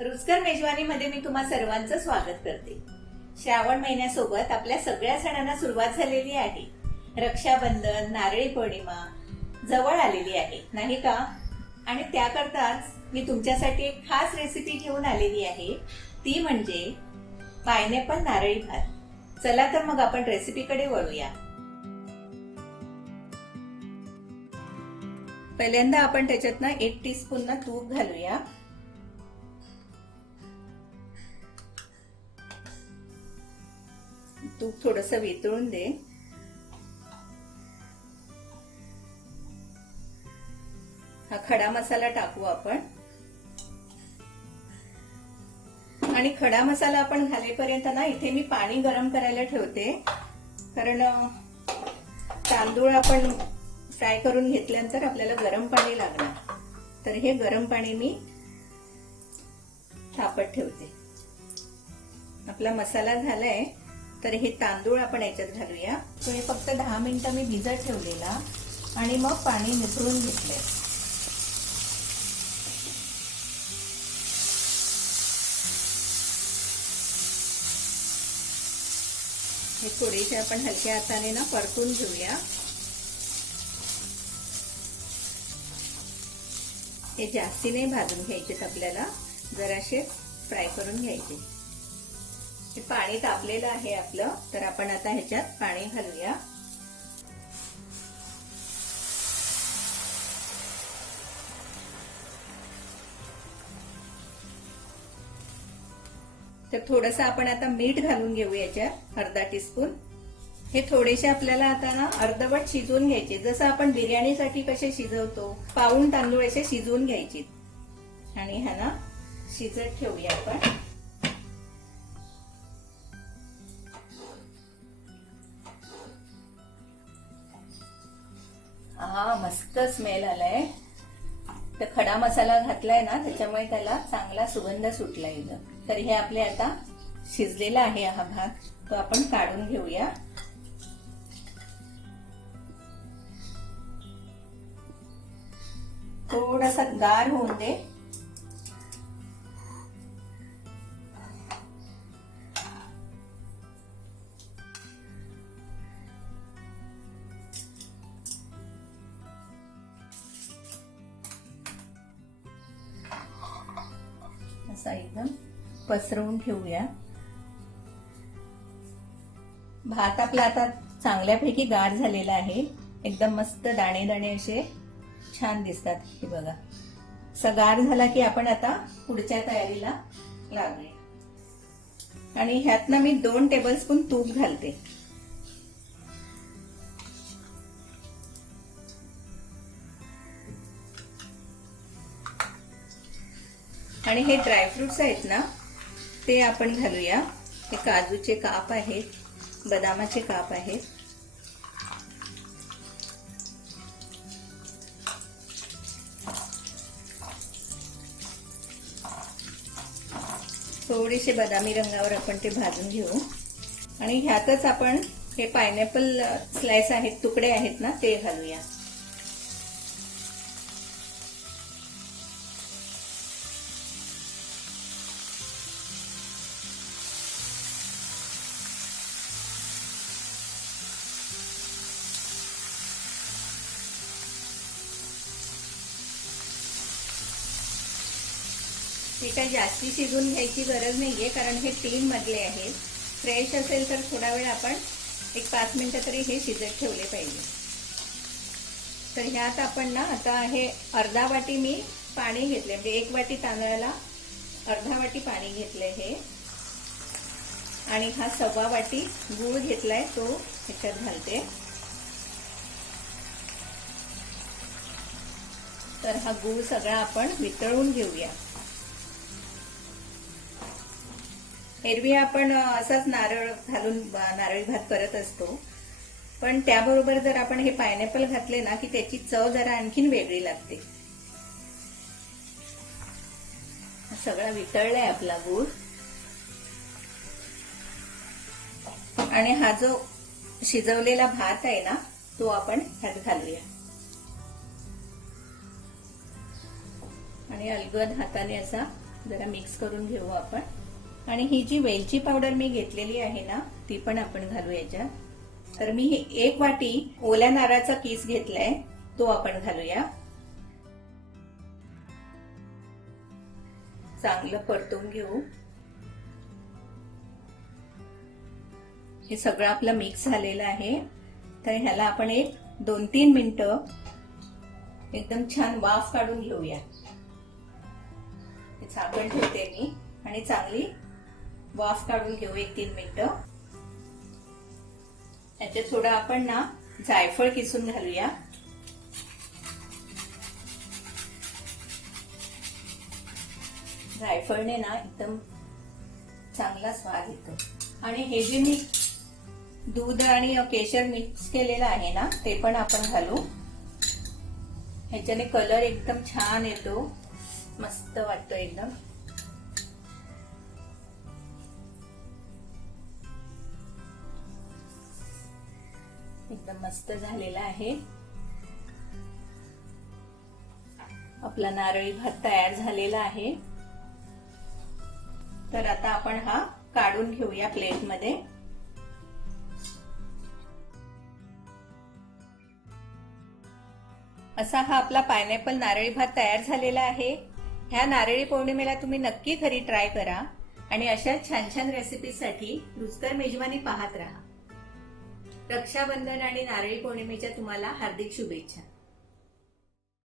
रुचकर मेजवानीमध्ये मी तुम्हा सर्वांचं स्वागत करते। श्रावण महिन्यासोबत आपल्या सगळ्या सणांना सुरुवात झालेली आहे। रक्षाबंधन, नारळी पौर्णिमा जवळ आलेली आहे, नाही का? आणि त्याकरताच मी तुमच्यासाठी एक खास रेसिपी घेऊन आलेली आहे, ती म्हणजे पायनॅपल नारळी भात। चला तर मग आपण रेसिपीकडे वळूया। पहिल्यांदा आपण त्याच्यात 1 टीस्पून तूप घालूया। तूप थोडस वितळून दे। हा खडा मसाला टाकू आपण, आणि खडा मसाला आपण घालेपर्यंत इथे मी पाणी गरम करायला ठेवते, कारण तांदूळ आपण फ्राय करून घेतल्यानंतर आपल्याला गरम पाणी लागणार। तर हे गरम पाणी मी तापत ठेवते। आपला मसाला झालाय, तर हे तांदूळ आपण याच्यात घालूया। तो हे फक्त 10 मिनिटं मी भिजत ठेवलेला आणि मग पाणी निथळून घेतलंय। हे थोडेसे आपण हलक्या हाताने परतून घेऊया। हे जास्ती नाही भाजून घ्यायचे, आपल्याला जराशे फ्राय करून घ्यायचे। हे पाणी तापलेलं आहे आपलं, तर आपण आता ह्याच्यात पाणी घालूया। तर थोडंसं आपण आता मीठ घालून घेऊ याच्यात, अर्धा टीस्पून। हे थोडेसे आपल्याला आता अर्धवट शिजवून घ्यायचे, जसं आपण बिर्याणीसाठी कसे शिजवतो, पाऊण तांदूळ असे शिजवून घ्यायचे। आणि हा शिजत ठेवूया आपण। हा मस्त स्मेल आलाय। तर खडा मसाला घातलाय ना, त्याच्यामुळे त्याला चांगला सुगंध सुटला एकदम। तर हे आपले आता शिजलेला आहे हा भात, तो आपण काढून घेऊया। थोडासा गार होऊन दे। असा एकदम पसरवून ठेवूया। भात आपला आता चांगल्यापैकी गार झालेला आहे, एकदम मस्त दाणे दाणे असे छान दिसतात। हे बघा, गार झाला की आपण आता पुढच्या तयारीला लागूया। आणि ह्यात मी 2 टेबलस्पून तूप घालते। आणि हे ड्रायफ्रुट्स आहेत ना, ते आपण घालूया। हे काजूचे काप आहेत, बदामाचे काप आहेत। थोडेसे बदामी रंगावर आपण ते भाजून घेऊ। आणि ह्यातच आपण हे पायनॅपल स्लाइस आहेत, तुकडे आहेत ना, ते घालूया। हे काही जास्ती शिजून घ्यायची गरज नाहीये, कारण हे टीन मधले आहेत। फ्रेश असेल तर थोडा वेळ आपण 5 मिनिटं तरी हे शिजत ठेवले पाहिजे। तर ह्यात आपण आता हे अर्धा वाटी मी पाणी घेतले, म्हणजे 1 वाटी तांदळाला अर्धा वाटी पाणी घेतलंय हे। आणि हा 1/4 वाटी गूळ घेतलाय, तो ह्याच्यात घालते। तर हा गूळ सगळा आपण वितळून घेऊया। एरवी आपण असाच नारळ घालून नारळी भात करत असतो, पण त्याबरोबर जर आपण हे पायनॅपल घातले ना, की त्याची चव जरा आणखीन वेगळी लागते। सगळा वितळलाय आपला गूळ। आणि हा जो शिजवलेला भात आहे ना, तो आपण ह्यात घालूया। आणि अलगद हाताने असा जरा मिक्स करून घेऊ आपण. आणि ही जी वेलची पावडर मी घेतलेली आहे ना ती पण आपण घालू याच्यात. तर मी हे 1 वाटी ओल्या नारळाचा किस घेतलाय तो आपण घालूया. चांगलं परतून घेऊ. हे सगळं आपलं मिक्स झालेलं आहे. तर ह्याला आपण एक 2-3 मिनिटं एकदम छान वाफ काढून घेऊया. हे झाकण ठेवते मी आणि चांगली वाफ काढून घेऊ 1-3 मिनिटं. याच्यात थोडं आपण ना जायफळ किसून घालूया. जायफळने ना एकदम चांगला स्वाद येतो. आणि हे जे मी दूध आणि केशर मिक्स केलेलं आहे ना ते पण आपण घालू. ह्याच्याने कलर एकदम छान येतो, मस्त वाटतो एकदम. एकदम मस्त झालेला आहे. आपला नारळी भात तयार झालेला आहे. तर आता आपण हा काढून घेऊया प्लेटमध्ये. असा हा आपला पायनॅपल नारळी भात तयार झालेला आहे. ह्या नारळी पौर्णिमेला तुम्ही नक्की घरी ट्राय करा आणि अशा छान छान रेसिपीसाठी रुचकर मेजवानी पाहत राहा. रक्षाबंधन आणि नारळी पौर्णिमेच्या तुम्हाला हार्दिक शुभेच्छा.